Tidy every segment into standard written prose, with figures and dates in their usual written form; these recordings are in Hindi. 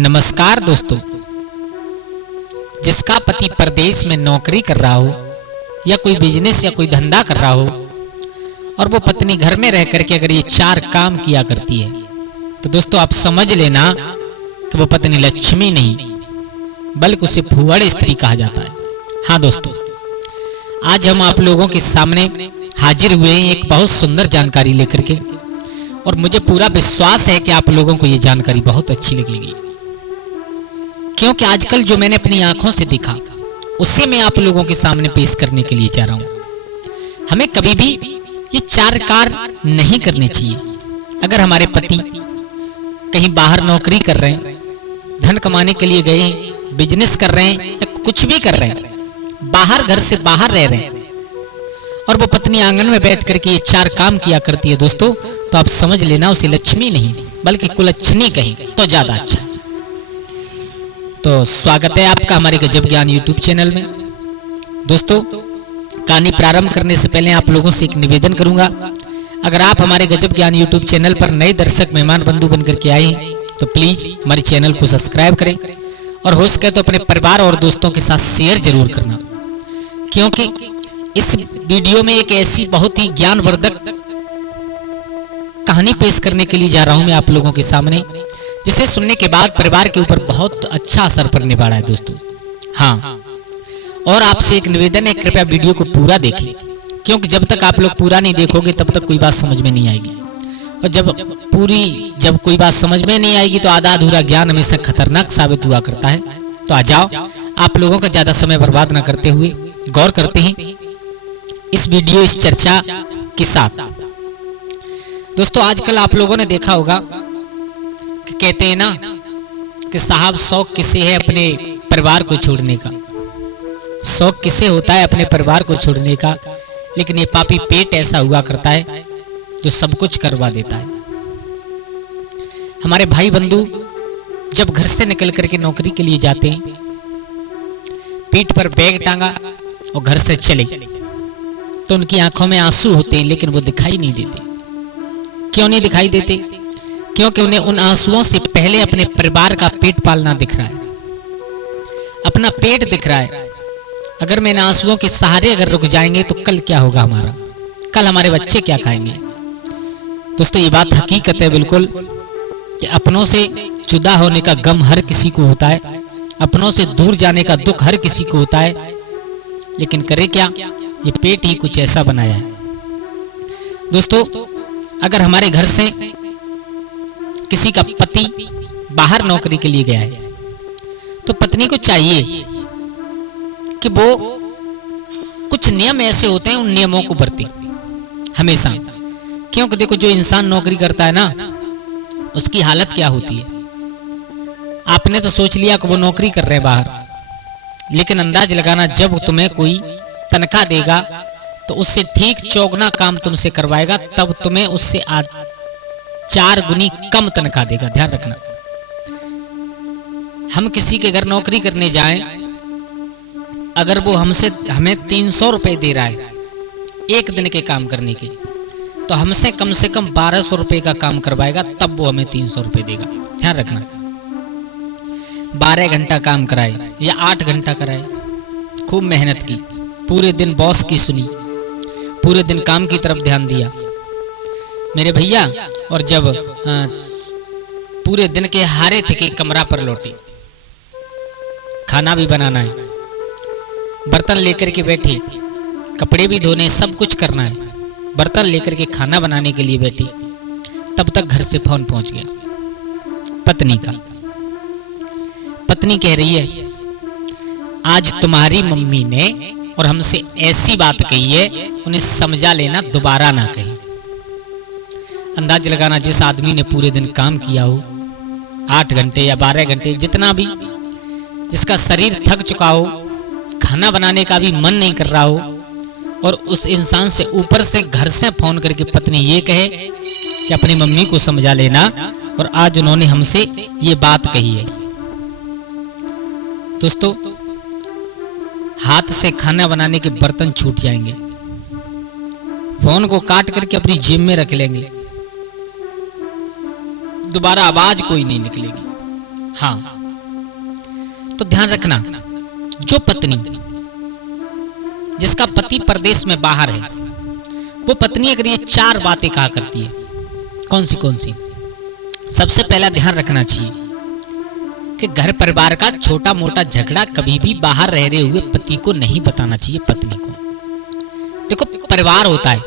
नमस्कार दोस्तों, जिसका पति परदेश में नौकरी कर रहा हो या कोई बिजनेस या कोई धंधा कर रहा हो और वो पत्नी घर में रह करके अगर ये 4 काम किया करती है तो दोस्तों आप समझ लेना कि वो पत्नी लक्ष्मी नहीं बल्कि उसे फुहड़ स्त्री कहा जाता है। हाँ दोस्तों, आज हम आप लोगों के सामने हाजिर हुए हैं एक बहुत सुंदर जानकारी लेकर के, और मुझे पूरा विश्वास है कि आप लोगों को ये जानकारी बहुत अच्छी लगेगी, क्योंकि आजकल जो मैंने अपनी आंखों से देखा उसे मैं आप लोगों के सामने पेश करने के लिए चाह रहा हूं। हमें कभी भी ये 4 कार्य नहीं करने चाहिए। अगर हमारे पति कहीं बाहर नौकरी कर रहे हैं, धन कमाने के लिए गए हैं, बिजनेस कर रहे हैं या कुछ भी कर रहे हैं, बाहर घर से बाहर रह रहे हैं और वो पत्नी आंगन में बैठ करके ये 4 काम किया करती है दोस्तों, तो आप समझ लेना उसे लक्ष्मी नहीं बल्कि कुलच्छनी कहीं तो ज्यादा अच्छा। तो स्वागत है आपका हमारे गजब ज्ञान यूट्यूब चैनल में। दोस्तों, कहानी प्रारंभ करने से पहले आप लोगों से एक निवेदन करूंगा, अगर आप हमारे गजब ज्ञान यूट्यूब चैनल पर नए दर्शक मेहमान बंधु बनकर के आए हैं तो प्लीज हमारे चैनल को सब्सक्राइब करें और हो सके तो अपने परिवार और दोस्तों के साथ शेयर जरूर करना, क्योंकि इस वीडियो में एक ऐसी बहुत ही ज्ञानवर्धक कहानी पेश करने के लिए जा रहा हूं मैं आप लोगों के सामने, जिसे सुनने के बाद परिवार के ऊपर बहुत अच्छा असर पड़ने वाला है दोस्तों। हाँ, और आपसे एक निवेदन है, कृपया वीडियो को पूरा देखें, क्योंकि जब तक आप लोग पूरा नहीं देखोगे तब तक कोई बात समझ में नहीं आएगी, और जब कोई बात समझ में नहीं आएगी तो आधा अधूरा ज्ञान हमेशा खतरनाक साबित हुआ करता है। तो आ जाओ, आप लोगों का ज्यादा समय बर्बाद न करते हुए गौर करते हैं इस वीडियो, इस चर्चा के साथ। दोस्तों, आजकल आप लोगों ने देखा होगा कि कहते हैं ना कि साहब शौक किसे है अपने परिवार को छोड़ने का, शौक किसे होता है अपने परिवार को छोड़ने का, लेकिन ये पापी पेट ऐसा हुआ करता है जो सब कुछ करवा देता है। हमारे भाई बंधु जब घर से निकल करके नौकरी के लिए जाते हैं, पीठ पर बैग टांगा और घर से चले, तो उनकी आंखों में आंसू होते हैं लेकिन वो दिखाई नहीं देते। क्यों नहीं दिखाई देते? क्योंकि उन्हें उन आंसुओं से पहले अपने परिवार का पेट पालना दिख रहा है, अपना पेट दिख रहा है। अगर मैं इन आंसुओं के सहारे अगर रुक जाएंगे तो कल क्या होगा हमारा, कल हमारे बच्चे क्या खाएंगे। दोस्तों, ये बात हकीकत है बिल्कुल कि अपनों से जुदा होने का गम हर किसी को होता है, अपनों से दूर जाने का दुख हर किसी को होता है, लेकिन करे क्या, ये पेट ही कुछ ऐसा बनाया है। दोस्तों, अगर हमारे घर से किसी का पति बाहर नौकरी के लिए गया है तो पत्नी को चाहिए कि वो कुछ नियम ऐसे होते हैं, उन नियमों को बरते हमेशा, क्योंकि देखो जो इंसान नौकरी करता है ना, उसकी हालत क्या होती है। आपने तो सोच लिया कि वो नौकरी कर रहे हैं बाहर, लेकिन अंदाज लगाना जब तुम्हें कोई तनख्वाह देगा तो उससे ठीक चौगुना काम तुमसे करवाएगा, तब तुम्हें उससे 4 गुनी कम तनख्वाह देगा। ध्यान रखना, हम किसी के घर नौकरी करने जाएं, अगर वो हमें 300 रुपए दे रहा है एक दिन के काम करने के, तो हमसे कम से कम 1200 रुपए का काम करवाएगा, तब वो हमें 300 रुपए देगा। ध्यान रखना, 12 घंटा काम कराए या 8 घंटा कराए, खूब मेहनत की, पूरे दिन बॉस की सुनी, पूरे दिन काम की तरफ ध्यान दिया मेरे भैया, और जब पूरे दिन के हारे थे कि कमरा पर लौटे, खाना भी बनाना है, बर्तन लेकर के बैठे, कपड़े भी धोने, सब कुछ करना है, बर्तन लेकर के खाना बनाने के लिए बैठी, तब तक घर से फोन पहुंच गया पत्नी का। पत्नी कह रही है, आज तुम्हारी मम्मी ने और हमसे ऐसी बात कही है, उन्हें समझा लेना, दोबारा ना कही। अंदाज लगाना, जिस आदमी ने पूरे दिन काम किया हो, 8 घंटे या 12 घंटे, जितना भी, जिसका शरीर थक चुका हो, खाना बनाने का भी मन नहीं कर रहा हो, और उस इंसान से ऊपर से घर से फोन करके पत्नी ये कहे कि अपनी मम्मी को समझा लेना, और आज उन्होंने हमसे ये बात कही है। दोस्तों, हाथ से खाना बनाने के बर्तन छूट जाएंगे, फोन को काट करके अपनी जेब में रख लेंगे, दोबारा आवाज कोई नहीं निकलेगी। हाँ, तो ध्यान रखना, जो पत्नी जिसका पति परदेश में बाहर है, वो पत्नी अगर ये 4 बातें कहा करती है, कौन सी? सबसे पहला ध्यान रखना चाहिए कि घर परिवार का छोटा मोटा झगड़ा कभी भी बाहर रह रहे हुए पति को नहीं बताना चाहिए पत्नी को। देखो, परिवार होता है,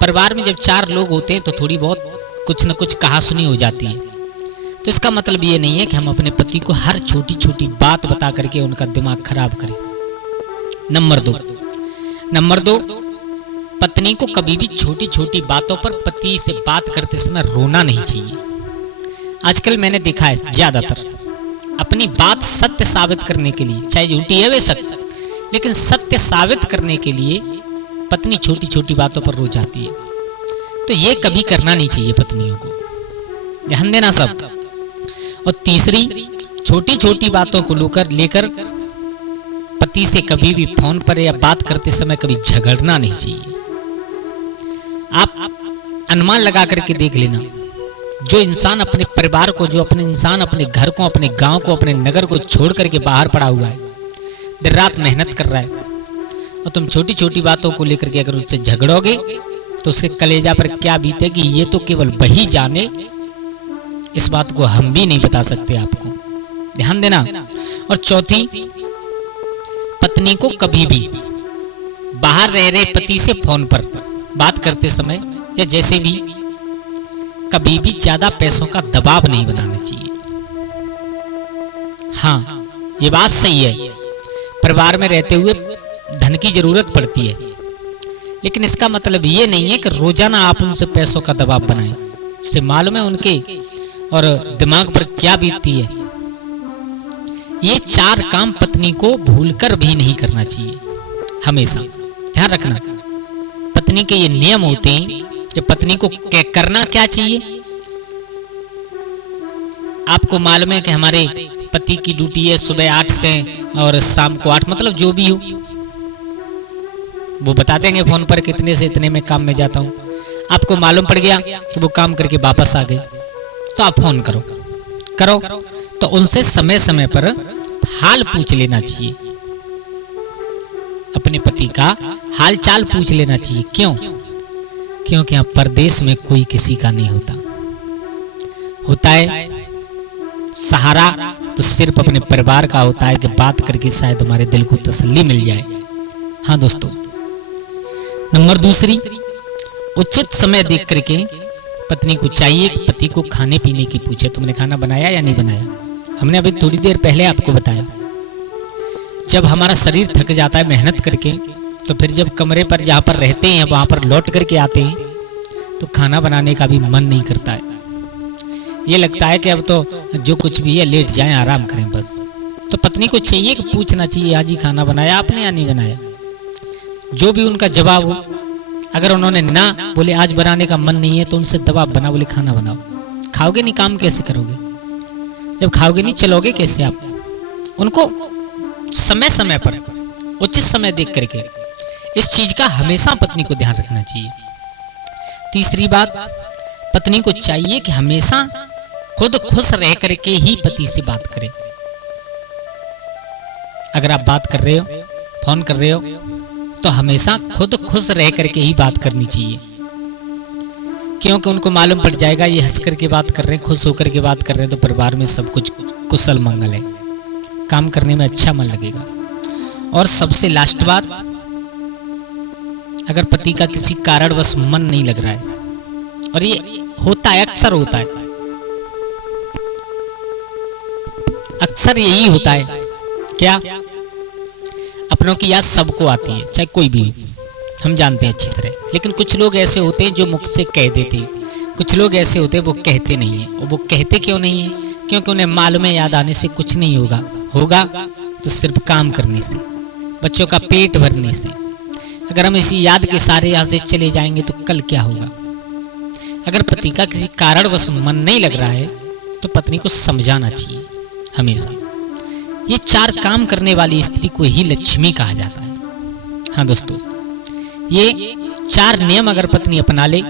परिवार में जब 4 लोग होते हैं तो थोड़ी बहुत कुछ न कुछ कहासुनी हो जाती है। तो इसका मतलब ये नहीं है कि हम अपने पति को हर छोटी छोटी बात बता करके उनका दिमाग खराब करें। नंबर दो, पत्नी को कभी भी छोटी छोटी बातों पर पति से बात करते समय रोना नहीं चाहिए। आजकल मैंने देखा है ज्यादातर अपनी बात सत्य साबित करने के लिए, चाहे झूठी है वे सत्य, लेकिन सत्य साबित करने के लिए पत्नी छोटी छोटी बातों पर रो जाती है। तो ये कभी करना नहीं चाहिए पत्नियों को, ध्यान देना सब। और तीसरी, छोटी छोटी बातों को लेकर पति से कभी भी फोन पर या बात करते समय कभी झगड़ना नहीं चाहिए। आप अनुमान लगा करके देख लेना, जो इंसान अपने परिवार को, जो अपने इंसान अपने घर को, अपने गांव को, अपने नगर को छोड़ करके बाहर पड़ा हुआ है, दिन रात मेहनत कर रहा है, और तुम छोटी छोटी बातों को लेकर के अगर उससे झगड़ोगे तो उसके कलेजा पर क्या बीतेगी ये तो केवल वही जाने। इस बात को हम भी नहीं बता सकते आपको, ध्यान देना। और चौथी, पत्नी को कभी भी बाहर रह रहे पति से फोन पर बात करते समय या जैसे भी कभी भी ज्यादा पैसों का दबाव नहीं बनाना चाहिए। हाँ, ये बात सही है, परिवार में रहते हुए धन की जरूरत पड़ती है, लेकिन इसका मतलब ये नहीं है कि रोजाना आप उनसे पैसों का दबाव बनाएं। इससे मालूम है उनके और दिमाग पर क्या बीतती है। ये 4 काम पत्नी को भूलकर भी नहीं करना चाहिए, हमेशा ध्यान रखना। पत्नी के ये नियम होते हैं, जब पत्नी को करना क्या चाहिए। आपको मालूम है कि हमारे पति की ड्यूटी है सुबह 8 से और शाम को 8, मतलब जो भी हो वो बता देंगे फोन पर कितने से इतने में काम में जाता हूं। आपको मालूम पड़ गया कि वो काम करके वापस आ गए, तो आप फोन करो तो उनसे समय समय पर हाल पूछ लेना चाहिए, अपने पति का हाल चाल पूछ लेना चाहिए। क्योंकि यहाँ परदेश में कोई किसी का नहीं होता है सहारा तो सिर्फ अपने परिवार का होता है, कि बात करके शायद हमारे दिल को तसल्ली मिल जाए। हाँ दोस्तों, नंबर 2, उचित समय देख करके पत्नी को चाहिए कि पति को खाने पीने की पूछे, तुमने खाना बनाया या नहीं बनाया। हमने अभी थोड़ी देर पहले आपको बताया, जब हमारा शरीर थक जाता है मेहनत करके, तो फिर जब कमरे पर जहाँ पर रहते हैं वहाँ पर लौट करके आते हैं तो खाना बनाने का भी मन नहीं करता है। ये लगता है कि अब तो जो कुछ भी है लेट जाएं, आराम करें बस। तो पत्नी को चाहिए कि पूछना चाहिए, आज ही खाना बनाया आपने या नहीं बनाया। जो भी उनका जवाब हो, अगर उन्होंने ना बोले आज बनाने का मन नहीं है तो उनसे दबाव बना, बोले खाना बनाओ। खाओगे नहीं, काम कैसे करोगे? जब खाओगे नहीं चलोगे कैसे आप? उनको समय समय पर उचित समय देख करके इस चीज का हमेशा पत्नी को ध्यान रखना चाहिए। तीसरी बात, पत्नी को चाहिए कि हमेशा खुद खुश रह करके ही पति से बात करें। अगर आप बात कर रहे हो, फोन कर रहे हो, तो हमेशा खुद खुश रह करके ही बात करनी चाहिए, क्योंकि उनको मालूम पड़ जाएगा ये हंस करके बात कर रहे हैं, खुश होकर के बात कर रहे हैं, तो परिवार में सब कुछ कुशल मंगल है, काम करने में अच्छा मन लगेगा। और सबसे लास्ट बात, अगर पति का किसी कारणवश मन नहीं लग रहा है, और ये होता है, अक्सर होता है, अक्सर यही होता है, क्या अपनों की याद सबको आती है, चाहे कोई भी हो, हम जानते हैं अच्छी तरह। लेकिन कुछ लोग ऐसे होते हैं जो मुख से कह देते हैं, कुछ लोग ऐसे होते हैं वो कहते नहीं है। और वो कहते क्यों नहीं है? क्योंकि उन्हें मालूम है याद आने से कुछ नहीं होगा तो सिर्फ काम करने से, बच्चों का पेट भरने से। अगर हम इसी याद के सारे यहाँ से चले जाएंगे तो कल क्या होगा? अगर पति का किसी कारणवश मन नहीं लग रहा है तो पत्नी को समझाना चाहिए हमेशा। ये 4 काम करने वाली स्त्री को ही लक्ष्मी कहा जाता है। हाँ दोस्तों, ये 4 नियम अगर पत्नी अपना ले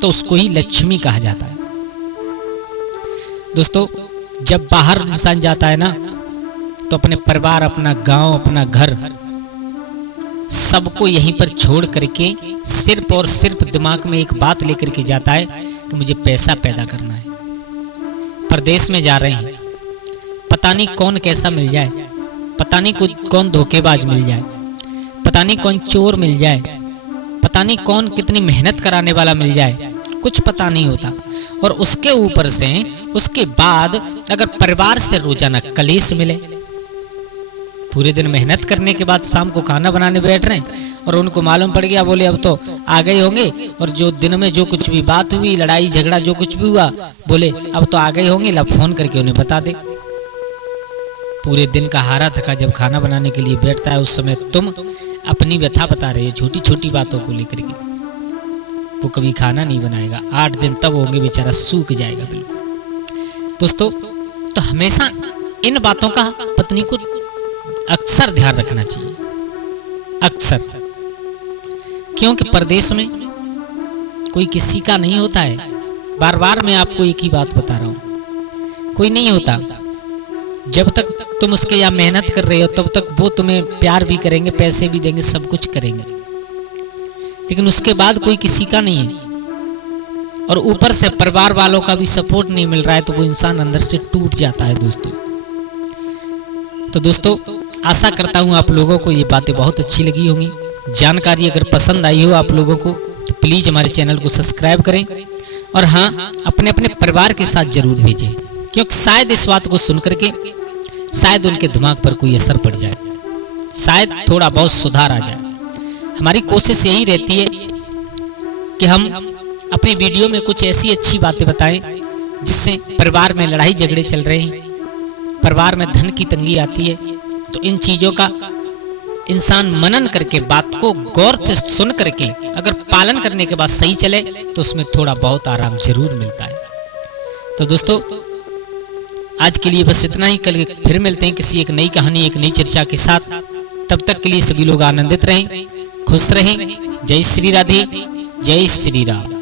तो उसको ही लक्ष्मी कहा जाता है। दोस्तों, जब बाहर इंसान जाता है ना तो अपने परिवार, अपना गांव, अपना घर सबको यहीं पर छोड़ करके सिर्फ और सिर्फ दिमाग में एक बात लेकर के जाता है कि मुझे पैसा पैदा करना है। परदेश में जा रहे हैं, पता नहीं कौन कैसा मिल जाए, पता नहीं कौन धोखेबाज मिल जाए, पता नहीं कौन चोर मिल जाए, पता नहीं कौन कितनी मेहनत कराने वाला मिल जाए, कुछ पता नहीं होता। और उसके ऊपर से उसके बाद अगर परिवार से रोजाना कलेश मिले, पूरे दिन मेहनत करने के बाद शाम को खाना बनाने बैठ रहे हैं और उनको मालूम पड़ गया, बोले अब तो आ गए होंगे, और जो दिन में जो कुछ भी बात हुई, लड़ाई झगड़ा जो कुछ भी हुआ, बोले अब तो आ गए होंगे, ला फोन करके उन्हें बता दे। पूरे दिन का हारा थका जब खाना बनाने के लिए बैठता है, उस समय तुम अपनी व्यथा बता रहे हो छोटी छोटी बातों को लेकर के। वो कभी खाना नहीं बनाएगा, 8 दिन तब होंगे, बेचारा सूख जाएगा बिल्कुल। दोस्तों, तो हमेशा इन बातों का पत्नी को अक्सर ध्यान रखना चाहिए, अक्सर, क्योंकि परदेश में कोई किसी का नहीं होता है। बार बार मैं आपको एक ही बात बता रहा हूं, कोई नहीं होता। जब तक तुम उसके यहाँ मेहनत कर रहे हो तब तक वो तुम्हें प्यार भी करेंगे, पैसे भी देंगे, सब कुछ करेंगे, लेकिन उसके बाद कोई किसी का नहीं है। और ऊपर से परिवार वालों का भी सपोर्ट नहीं मिल रहा है, तो वो इंसान अंदर से टूट जाता है दोस्तों। तो दोस्तों, आशा करता हूँ आप लोगों को ये बातें बहुत अच्छी लगी होंगी। जानकारी अगर पसंद आई हो आप लोगों को तो प्लीज़ हमारे चैनल को सब्सक्राइब करें, और हाँ, अपने अपने परिवार के साथ जरूर भेजें, क्योंकि शायद इस बात को सुन करके शायद उनके दिमाग पर कोई असर पड़ जाए, शायद थोड़ा बहुत सुधार आ जाए। हमारी कोशिश यही रहती है कि हम अपनी वीडियो में कुछ ऐसी अच्छी बातें बताएं जिससे परिवार में लड़ाई झगड़े चल रहे हैं, परिवार में धन की तंगी आती है, तो इन चीज़ों का इंसान मनन करके, बात को गौर से सुन करके अगर पालन करने के बाद सही चले तो उसमें थोड़ा बहुत आराम जरूर मिलता है। तो दोस्तों, आज के लिए बस इतना ही। कल फिर मिलते हैं किसी एक नई कहानी, एक नई चर्चा के साथ। तब तक के लिए सभी लोग आनंदित रहें, खुश रहें। जय श्री राधे, जय श्री राम।